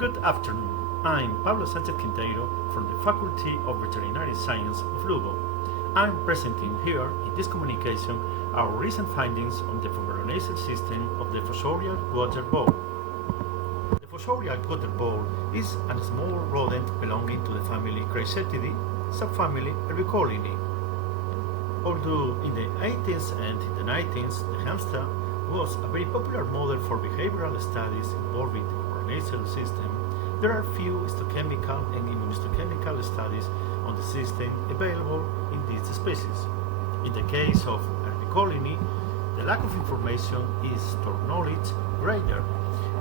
Good afternoon. I'm Pablo Sánchez Quinteiro from the Faculty of Veterinary Science of Lugo. I'm presenting here in this communication our recent findings on the vomeronasal system of the fossorial water bowl. The fossorial water bowl is a small rodent belonging to the family Chrysetidae, subfamily Erbicolini. Although in the 18th and in the 19th the hamster was a very popular model for behavioral studies involving the vomeronasal system, there are few histochemical and immunohistochemical studies on the system available in this species. In the case of Erbicolini, the lack of information is, to our knowledge, greater,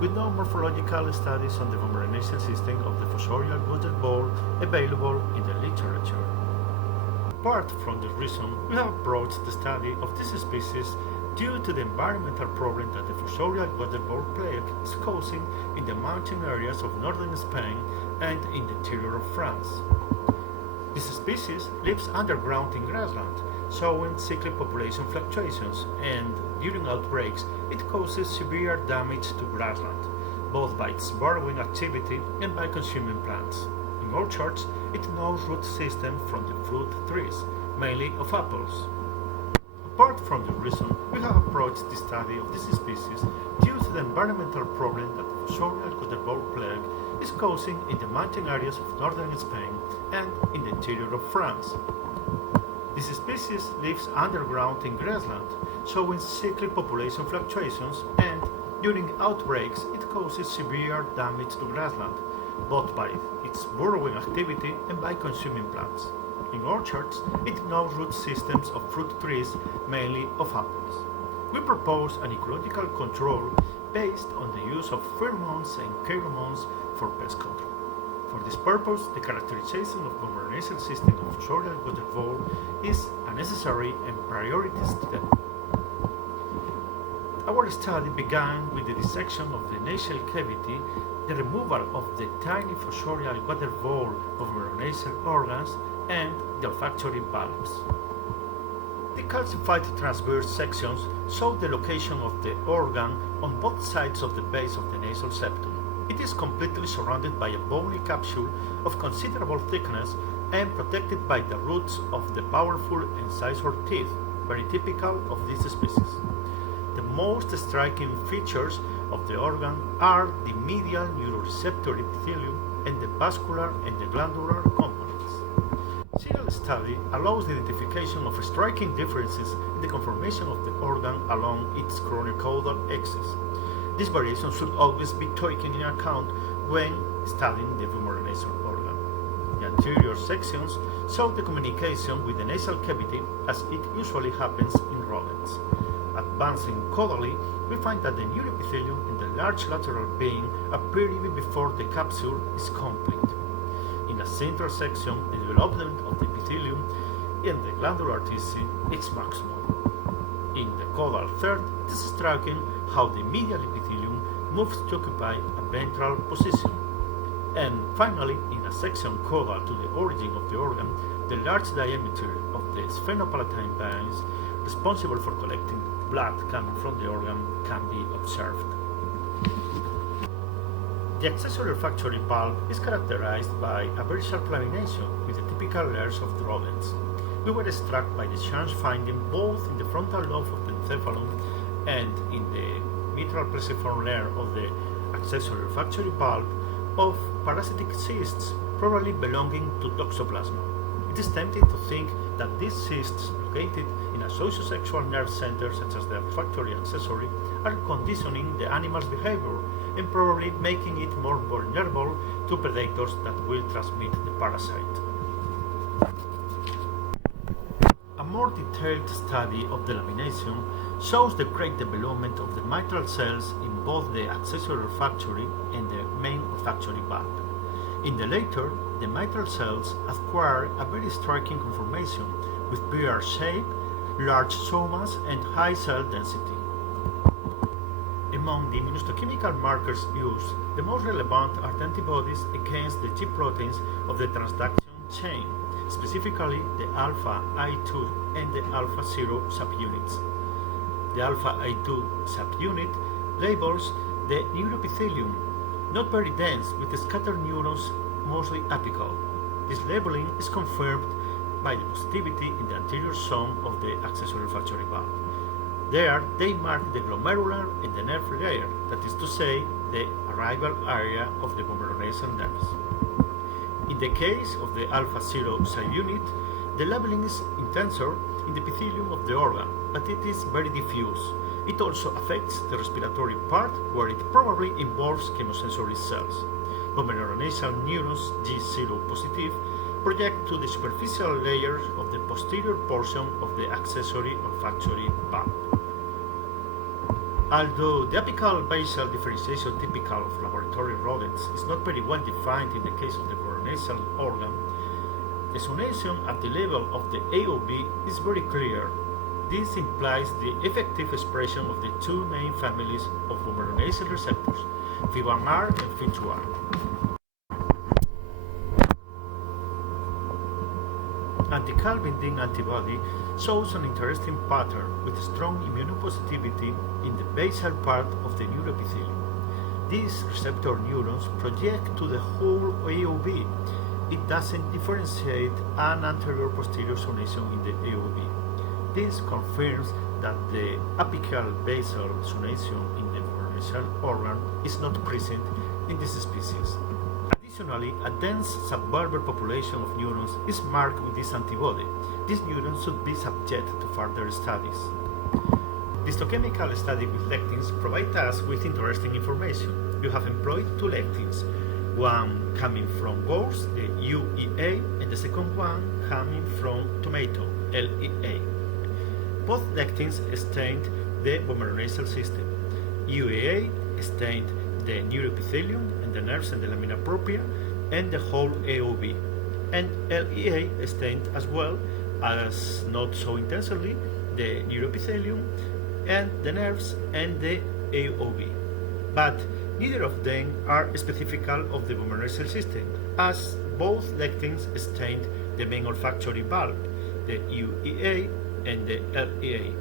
with no morphological studies on the vomeronasal system of the fossorial water bowl available in the literature. Apart from this reason, we have approached the study of this species due to the environmental problem that the fossorial water bowl plague is causing in the mountain areas of northern Spain and in the interior of France. This species lives underground in grassland, showing cyclic population fluctuations, and during outbreaks it causes severe damage to grassland, both by its burrowing activity and by consuming plants. In orchards, it knows root system from the fruit trees, mainly of apples. Apart from the reason, we have approached the study of this species due to the environmental problem that the fossorial water bowl plague is causing in the mountain areas of northern Spain and in the interior of France. This species lives underground in grassland, showing cyclic population fluctuations, and during outbreaks it causes severe damage to grassland, both by its burrowing activity and by consuming plants. In orchards, it knows root systems of fruit trees, mainly of apples. We propose an ecological control based on the use of pheromones and pheromones for pest control. For this purpose, the characterization of the vomeronasal system of fossorial water bowl is a necessary and priority step. Our study began with the dissection of the nasal cavity, the removal of the tiny fossorial water bowl of vomeronasal organs, and the olfactory valves. The calcified transverse sections show the location of the organ on both sides of the base of the nasal septum. It is completely surrounded by a bony capsule of considerable thickness and protected by the roots of the powerful incisor teeth, very typical of this species. The most striking features of the organ are the medial neuroreceptor epithelium and the vascular and the glandular components. Serial study allows the identification of striking differences in the conformation of the organ along its craniocaudal axis. This variation should always be taken into account when studying the vomeronasal organ. The anterior sections show the communication with the nasal cavity as it usually happens in rodents. Advancing caudally, we find that the neuroepithelium in the large lateral vein appear even before the capsule is complete. In the central section, the development of the epithelium in the glandular tissue is maximal. In the caudal third, it is striking how the medial epithelium moves to occupy a ventral position. And finally, in a section caudal to the origin of the organ, the large diameter of the sphenopalatine veins responsible for collecting blood coming from the organ can be observed. The accessory olfactory bulb is characterized by a very sharp lamination with the typical layers of the rodents. We were struck by the chance finding both in the frontal lobe of the encephalon and in the mitral precipherone layer of the accessory olfactory bulb of parasitic cysts, probably belonging to toxoplasma. It is tempting to think that these cysts, located in a sociosexual nerve center such as the olfactory accessory, are conditioning the animal's behavior and probably making it more vulnerable to predators that will transmit the parasite. A more detailed study of the lamination shows the great development of the mitral cells in both the accessory olfactory and the main olfactory bulb. In the latter, the mitral cells acquire a very striking conformation with beard shape, large somas, and high cell density. Among the immunohistochemical markers used, the most relevant are the antibodies against the G proteins of the transduction chain, specifically the alpha I2 and the alpha 0 subunits. The alpha I2 subunit labels the neuroepithelium not very dense, with scattered neurons mostly apical. This labeling is confirmed by the positivity in the anterior zone of the accessory olfactory bulb. There, they mark the glomerular and the nerve layer, that is to say, the arrival area of the vomeronasal nerves. In the case of the alpha-0 subunit, the labeling is intenser in the epithelium of the organ, but it is very diffuse. It also affects the respiratory part, where it probably involves chemosensory cells. Vomeronasal neurons G0 positive project to the superficial layers of the posterior portion of the accessory olfactory bulb. Although the apical basal differentiation typical of laboratory rodents is not very well defined in the case of the vomeronasal organ, the zonation at the level of the AOB is very clear. This implies the effective expression of the two main families of vomeronasal receptors, F1R and F2R. Anti-calvindin antibody shows an interesting pattern with strong immunopositivity in the basal part of the neuroepithelium. These receptor neurons project to the whole AOB. It doesn't differentiate an anterior-posterior zonation in the AOB. This confirms that the apical basal zonation in the vomeronasal organ is not present in this species. Additionally, a dense subbulbar population of neurons is marked with this antibody. These neurons should be subject to further studies. Histochemical study with lectins provide us with interesting information. You have employed two lectins, one coming from gourds, the UEA, and the second one coming from tomato, LEA. Both lectins stained the vomeronasal system. UEA stained the neuroepithelium and the nerves and the lamina propria and the whole AOB. And LEA stained as well, as not so intensely, the neuroepithelium and the nerves and the AOB. But neither of them are specific of the vomeronasal system, as both lectins stained the main olfactory bulb, the UEA and the LEA.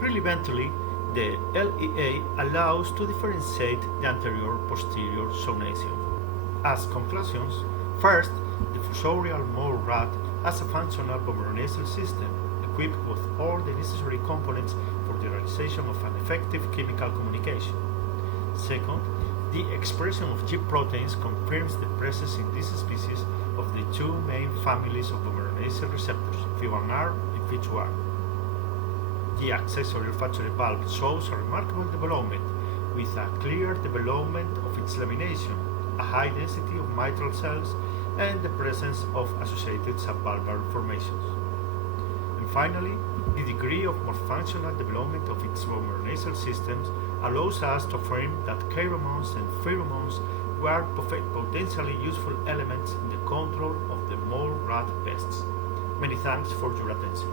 Relevantly, the LEA allows to differentiate the anterior-posterior zonation. As conclusions, first, the fossorial mole rat has a functional vomeronasal system equipped with all the necessary components for the realization of an effective chemical communication. Second, the expression of G proteins confirms the presence in this species of the two main families of vomeronasal receptors, F1R and F2R. The accessory olfactory bulb shows a remarkable development, with a clear development of its lamination, a high density of mitral cells, and the presence of associated subbulbar formations. And finally, the degree of more functional development of its vomeronasal systems allows us to affirm that pheromones and pheromones were potentially useful elements in the control of the mole rat pests. Many thanks for your attention.